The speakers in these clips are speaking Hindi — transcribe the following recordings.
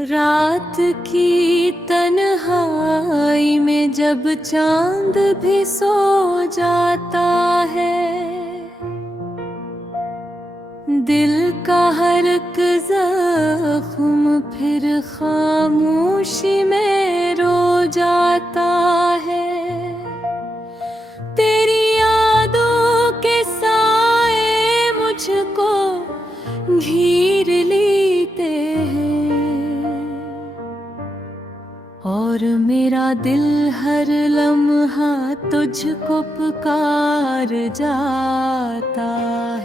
रात की तन्हाई में जब चांद भी सो जाता है, दिल का हर एक जख्म फिर खामोशी में रो जाता है। तेरी यादों के साए मुझको घेर लेते हैं और मेरा दिल हर लम्हा तुझको पुकार जाता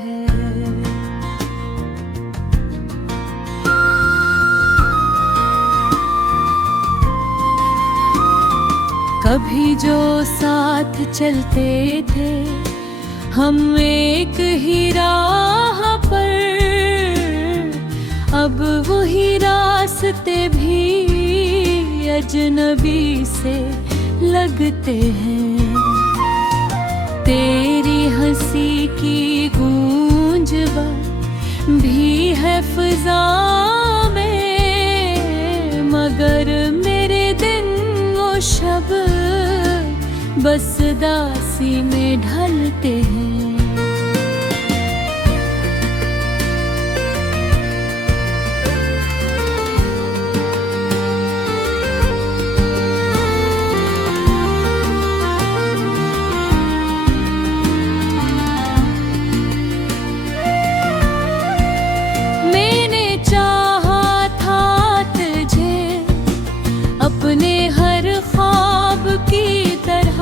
है। कभी जो साथ चलते थे हम एक ही राह पर, अब वही रास्ते भी अजनबी से लगते हैं। तेरी हंसी की गूंज भी है फिजा में, मगर मेरे दिन वो शब बस दासी में ढलते हैं। मैंने चाहा था तुझे अपने हर ख्वाब की तरह,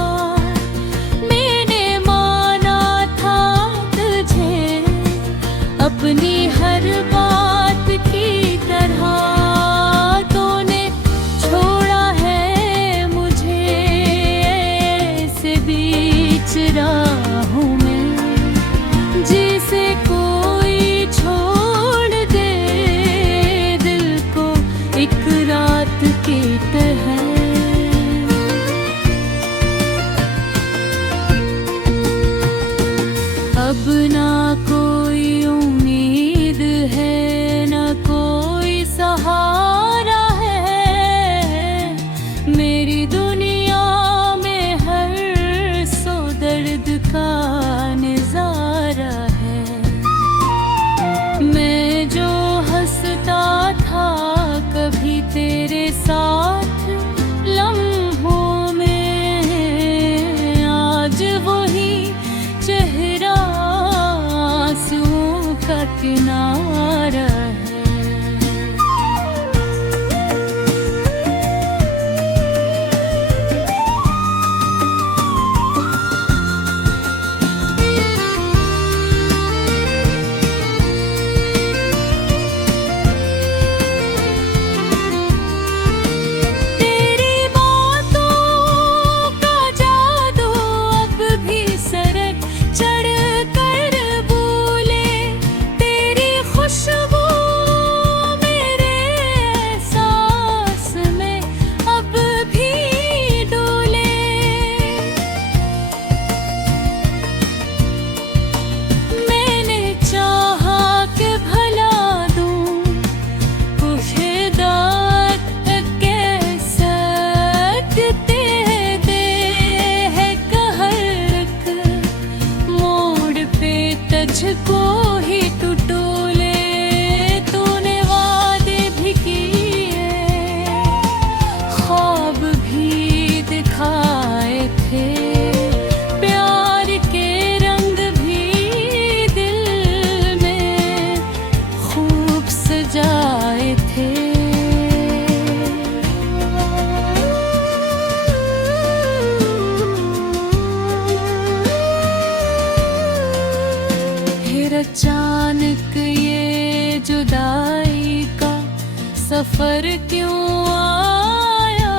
मैंने माना था तुझे अपनी हर बात की तरह। तूने छोड़ा है मुझे ऐसे बीच राहों में, जिसे कोई छोड़ दे दिल को एक रात की तरह। अब ना कोई उम्मीद है, ना कोई सहारा है, मेरी दुनिया में हर सो दर्द का नजारा है। मैं जो हंसता था कभी तेरे साथ लम्हों में, आज वही चेहरा आंसुओं का किनारा है। तेरी बातों का जादू अब भी सरक चढ़ कर बोले, तेरी खुशबू मेरे एहसास में अब भी डोले। मैंने चाहा कि भला दूं कुछ दात कह सकते दे है कहर मोड़ पे तुझको ही तू टोले। तूने वादे भी किए, ख्वाब भी दिखाए थे, प्यार के रंग भी दिल में खूब सजाए थे। फिर अचानक ये जुदाई का सफर क्यों आया,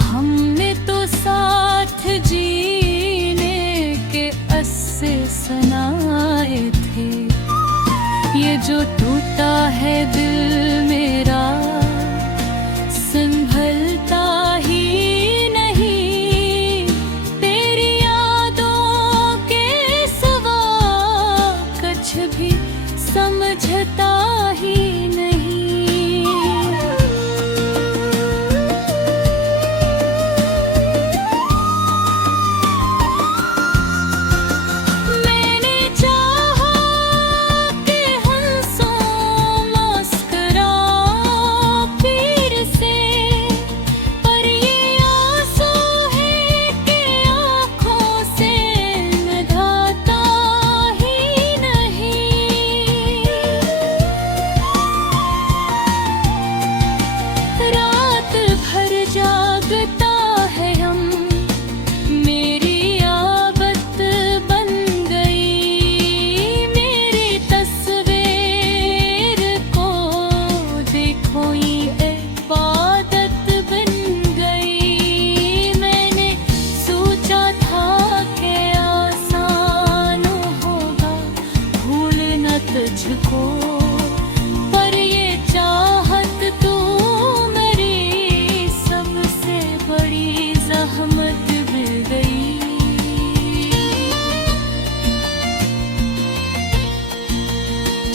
हमने तो साथ जीने के अस्से सुनाए थे। ये जो टूटा है दिल मेरा संभलता ही नहीं, तेरी यादों के सिवा कुछ भी समझता ही नहीं।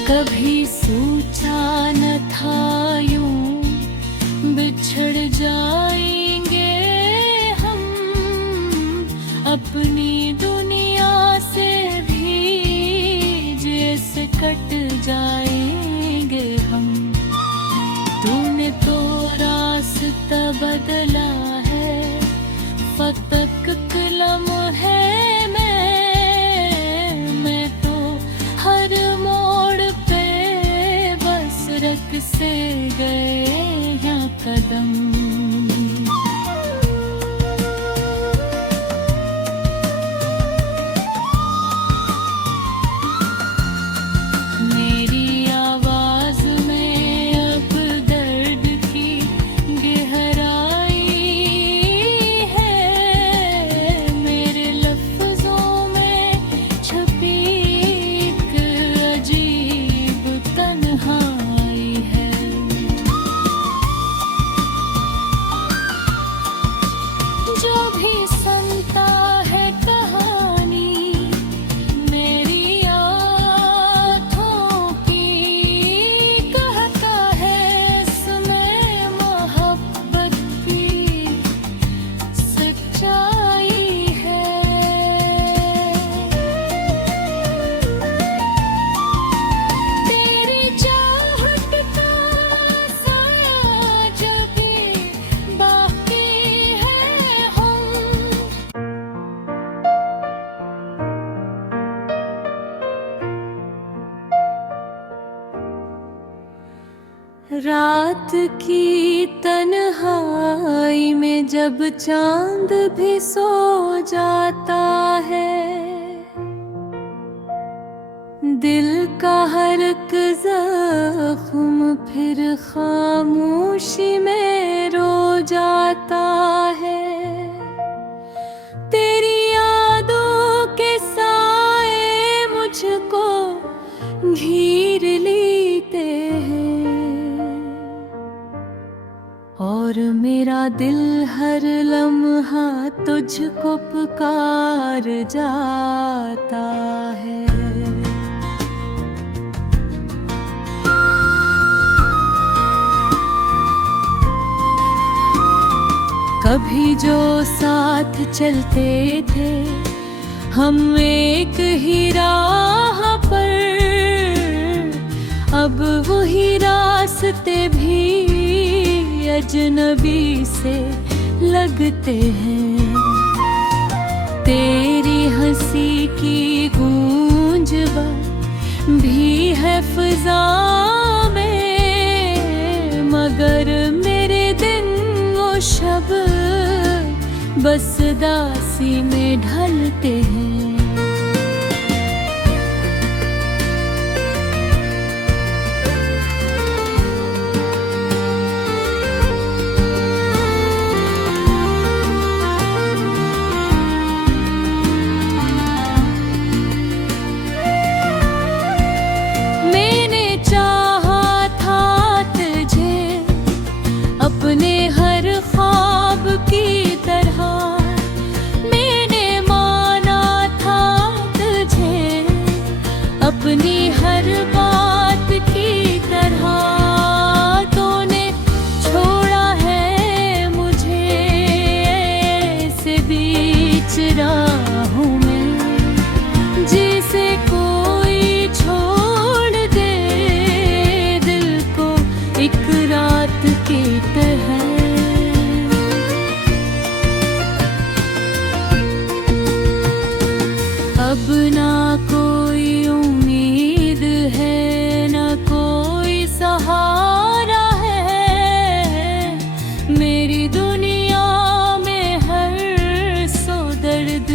कभी सोचा न था यूं बिछड़ जाएंगे हम, अपनी दुनिया से भी जैसे कट जाएंगे हम। तूने तो रास्ता बदला है, फतक कलम है मैं तो हर मोड़ पे बस रख से गए यहाँ कदम। मेरी आवाज में अब दर्द की गहराई है, मेरे लफ्जों में छपी एक अजीब तन्हाई है। जो भी सुनता है कहानी मेरी आँखों की, कहता है इसमें मोहब्बत की सच्चाई है। तेरी चाहत का साया जब भी बाकी है हम। रात की तन्हाई में जब चांद भी सो जाता है, दिल का हर एक जख्म फिर खामोशी में रो जाता है। तेरी यादों के साए मुझको घेर लेते हैं, और मेरा दिल हर लम्हा तुझको पुकार जाता है। कभी जो साथ चलते थे हम एक ही राह पर, अब वही रास्ते भी अजनबी से लगते हैं। तेरी हंसी की गूंज भी है फिजा में, मगर मेरे दिन वो शब बस दासी में ढलते हैं। मैंने चाहा था तुझे अपने हर ख्वाब की तरह, मैंने माना था तुझे अपनी हर बात की तरह। तूने छोड़ा है मुझे ऐसे बीच राहों में, जिसे कोई छोड़ दे दिल को एक रात की तरह। अब ना कोई उम्मीद है, ना कोई सहारा है, मेरी दुनिया में हर सो दर्द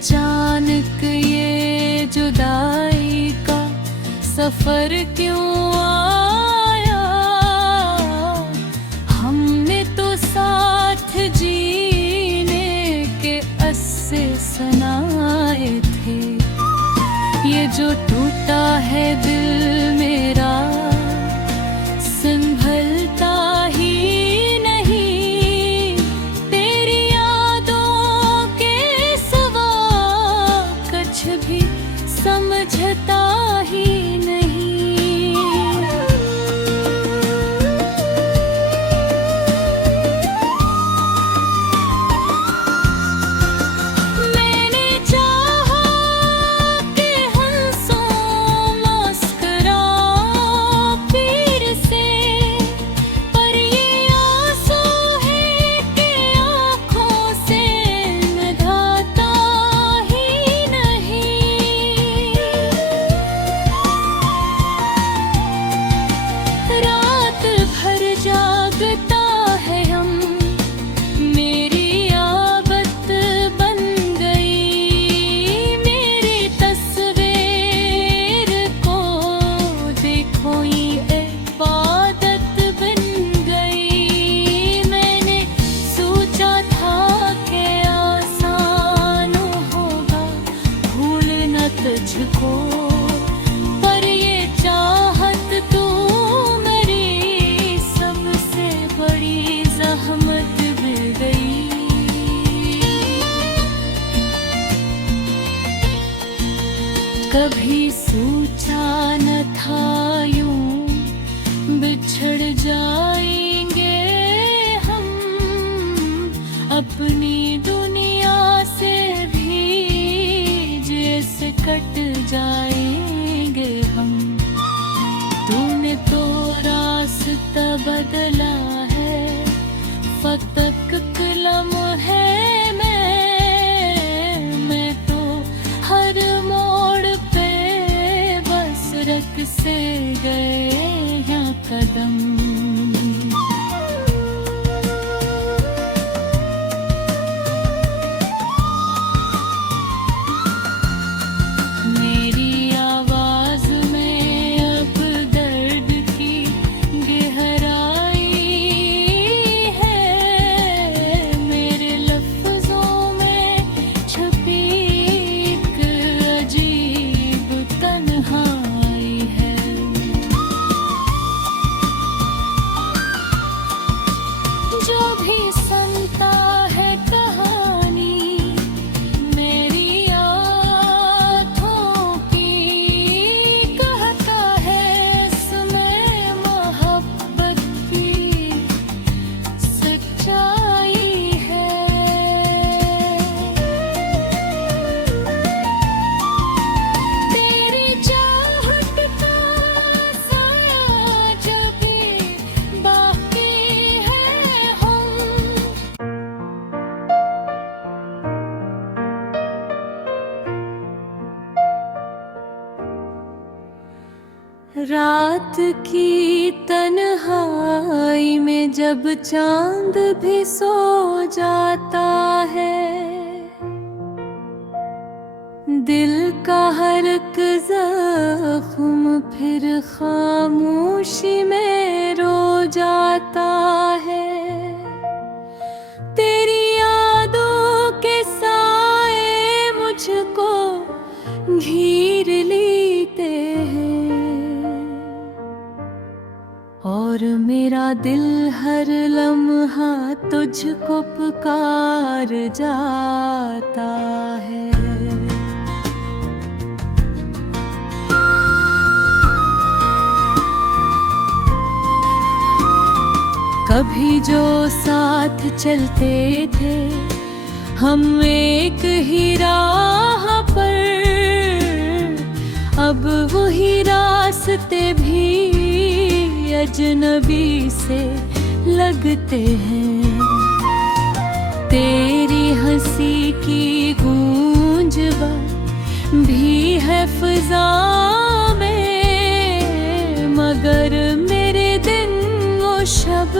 अचानक ये जुदाई का सफर क्यों आया? हमने तो साथ जीने के अस्से सुनाए थे। ये जो टूटा है दिल मेरा संभलता ही नहीं। तेरी यादों के सिवा कुछ भी समझता ही नहीं। मैंने चाहा कि हंसूं मुस्कुराऊं फिर से, पर ये आंसू है कि आँखों से निभाता ही नहीं। रात भर जागता है हम, मेरी आदत बन गई। मेरी तस्वीर को देखो ये इबादत बन गई। मैंने सोचा था कि आसान होगा भूलना तुझको, पर ये चाहत तू मेरी सबसे बड़ी ज़हमत मिल गई। कभी सोचा न था यूं बिछड़ जाएंगे हम, अपनी दुनिया से भी जैसे कट जाएंगे हम। तूने तो रास्ता बदला है, फतक लम्हे मैं तो हर मोड़ पे बस रख से गए यहाँ कदम। मेरी आवाज में अब दर्द की गहराई है। मेरे लफ्जों में छुपी एक अजीब तन्हाई है। जो भी सुनता है कहानी मेरी आँखों की, कहता है इसमें मोहब्बत की सच्चाई है। तेरी चाहत का साया जब भी बाकी है हम। रात की तन्हाई में जब चांद भी सो जाता है, दिल का हर एक जख्म फिर खामोशी में रो जाता है। तेरी यादों के साए मुझको घेर लेते हैं, और मेरा दिल हर लम्हा तुझको पुकार जाता है। कभी जो साथ चलते थे हम एक ही राह पर, अब वही रास्ते भी अजनबी से लगते हैं। तेरी हंसी की गूंज भी है फिजा में, मगर मेरे दिन वो शब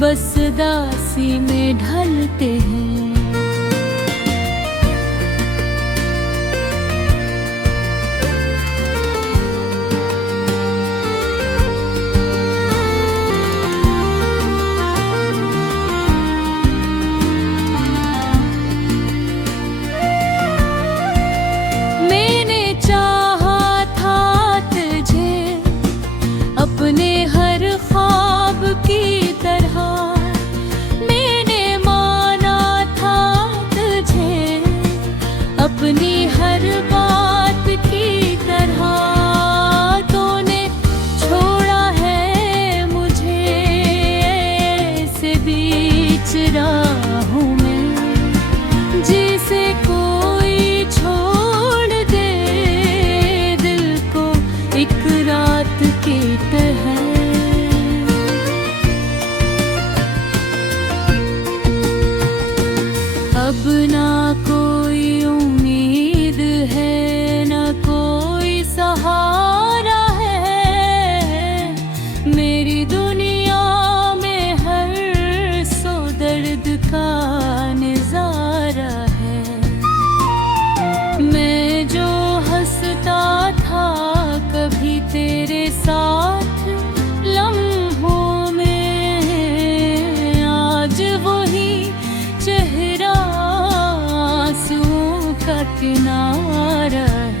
बस दासी में ढलते हैं। राहों में, जिसे कोई छोड़ दे दिल को एक रात के तहत। अब ना कोई उम्मीद है, ना कोई सहारा है, मेरी दुनिया में हर सो दर्द का नजारा है। मैं जो हंसता था कभी तेरे साथ लम्हों में, आज वही चेहरा आंसुओं का किनारा है।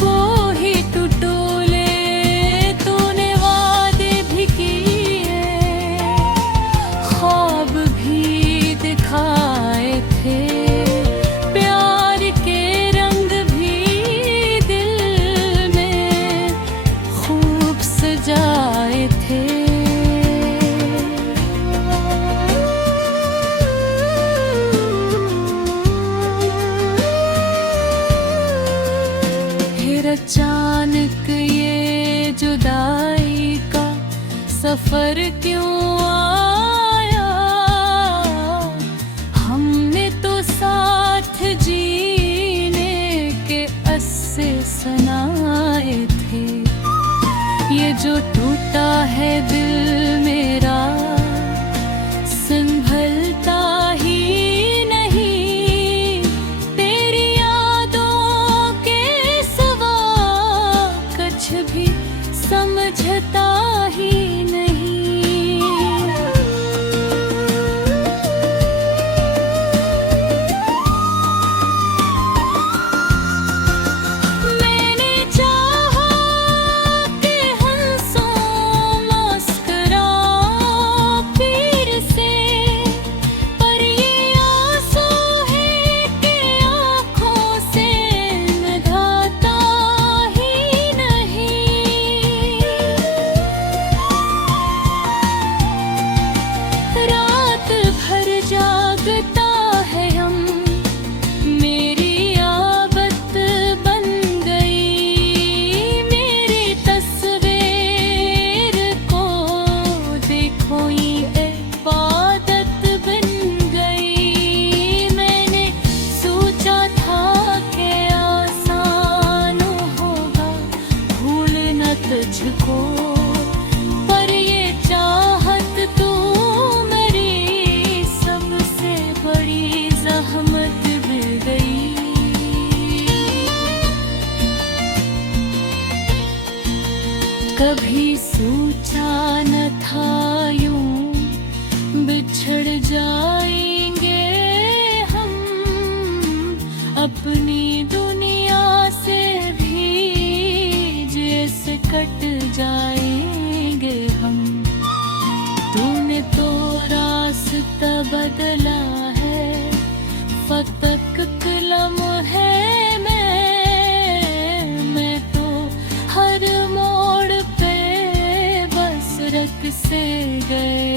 को ही तू टोले, तूने वादे भी किए, ख्वाब भी दिखाए थे, प्यार के रंग भी दिल में खूब सजाए थे। अचानक ये जुदाई का सफर क्यों आया, हमने तो साथ जीने के अस्से सुनाए थे। ये जो टूटा है दिल मेरा संभलता ही समझता ही नहीं। मैंने चाहा कि हंसो मुस्कुरा फिर से, पर ये आंसू है कि आँखों से निभाता ही नहीं। रात भर जागता है हम, मेरी आदत बन गई, मेरी तस्वीर को देखो ये इबादत बन गई। मैंने सोचा था कि आसान होगा भूलना तुझको, पर ये चाहत तू ज़हमत मिल गई। कभी सोचा न था यूं बिछड़ जाएंगे हम, अपनी दुनिया से भी जैसे कट जाएंगे हम। तूने तो रास्ता बदला है, फतक लम्हे मैं तो हर मोड़ पे बस रख से गए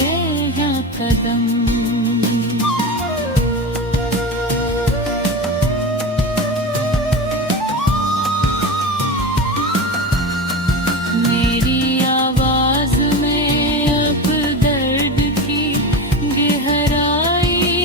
यहाँ कदम। मेरी आवाज में अब दर्द की गहराई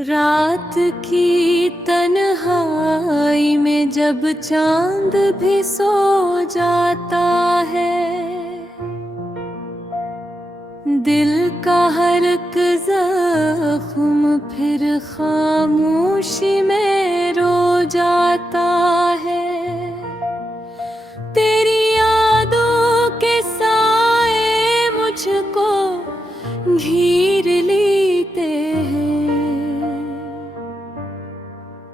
रात की तन्हाई में जब चांद भी सो जाता है, दिल का हर एक जख्म फिर खामोशी में रो जाता है। तेरी यादों के साए मुझको घेर लेते हैं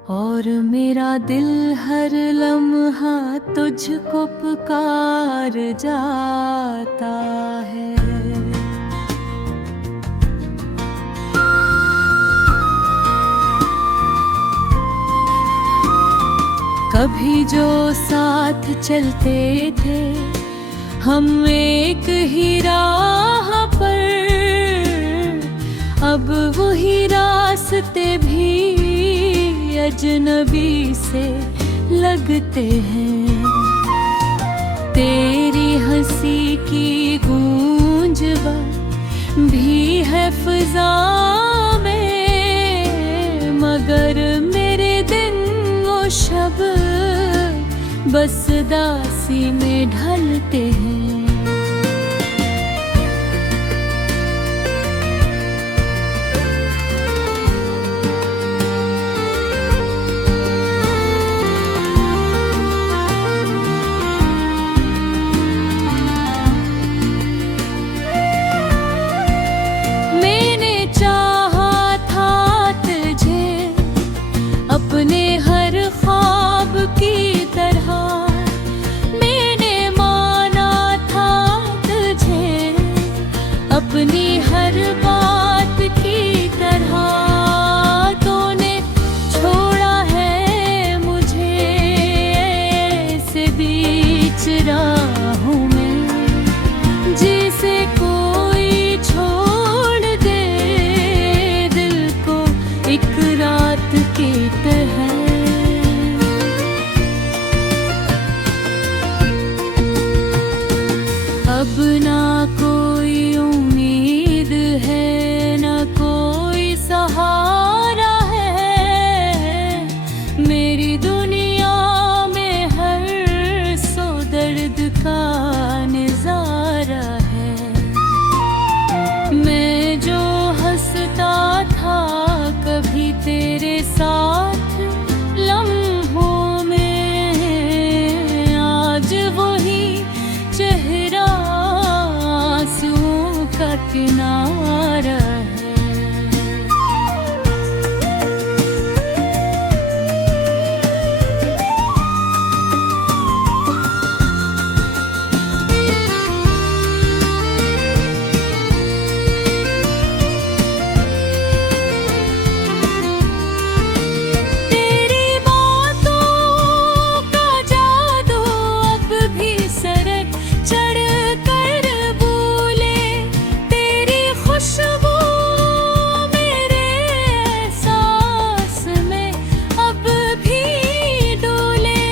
और मेरा दिल हर लम्हा तुझको पुकार जाता है। कभी जो साथ चलते थे हम एक ही राह पर, अब वही रास्ते भी अजनबी से लगते हैं। तेरी हंसी की गूंज भी है फिजा में, मगर मेरे दिन वो शब बस दासी में ढलते हैं। मैंने चाहा था तुझे अपने हर ख्वाब की तरह, मैंने माना था तुझे अपनी हर बात की तरह। तूने छोड़ा है मुझे ऐसे बीच राहों में, जिसे कोई छोड़ दे दिल को एक रात की तरह। अब ना कोई उम्मीद है ना कोई सहारा है, मेरी दुनिया में हर सो दर्द का नजारा है। मैं जो हंसता था कभी तेरे साथ लम्हों में, आज वही चेहरा आंसुओं का किनारा है। तेरी बातों का जादू अब भी सरक चढ़ कर बोले, तेरी खुशबू मेरे एहसास में अब भी डोले।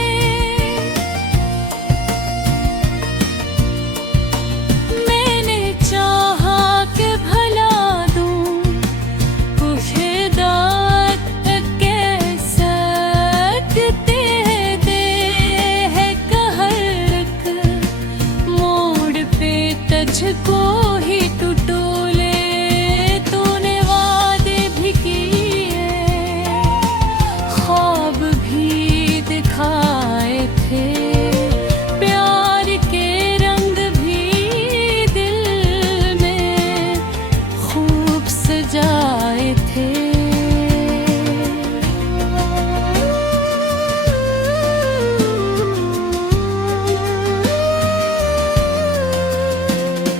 मैंने चाहा कि भला दूं खुशदार कह सकते दे है कहर मोड़ पे तुझको ही टटोले। तूने वादे भी किए ख्वाब भी दिखाए थे, प्यार के रंग भी दिल में खूब सजाए थे।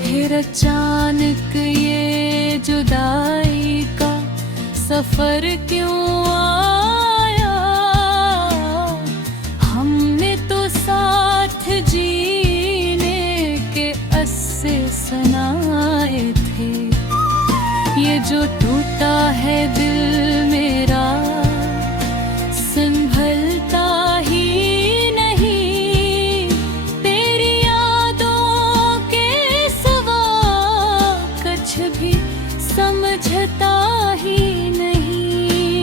फिर अचानक ये जुदाई का सफर क्यों आया, हमने तो साथ जीने के अस्से सुनाए थे। ये जो टूटा है दिल मेरा संभलता ही नहीं, तेरी यादों के सिवा कुछ भी समझता ही नहीं।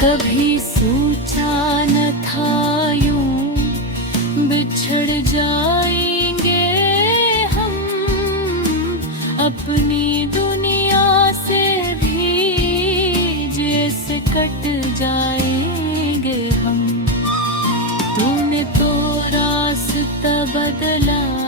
कभी सोचा न था यूं बिछड़ जाएंगे हम, अपनी दुनिया से भी जैसे कट जाएंगे हम। तूने तो रास्ता बदला